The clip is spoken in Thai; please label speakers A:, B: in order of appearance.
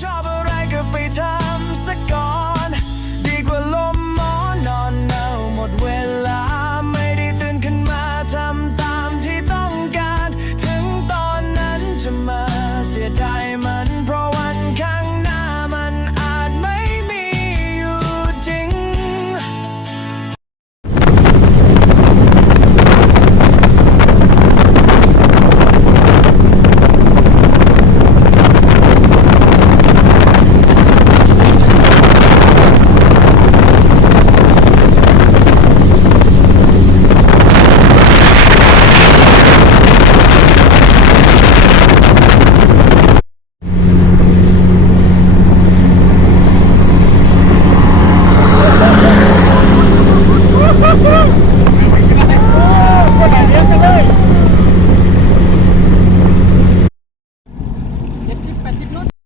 A: ชอบอะไรก็ไปทำสักก่อน ดีกว่าลมหมอนอนเน่าหมดเวลา ไม่ได้ตื่นขึ้นมาทำตามที่ต้องการ ถึงตอนนั้นจะมาเสียดาย แปดสิ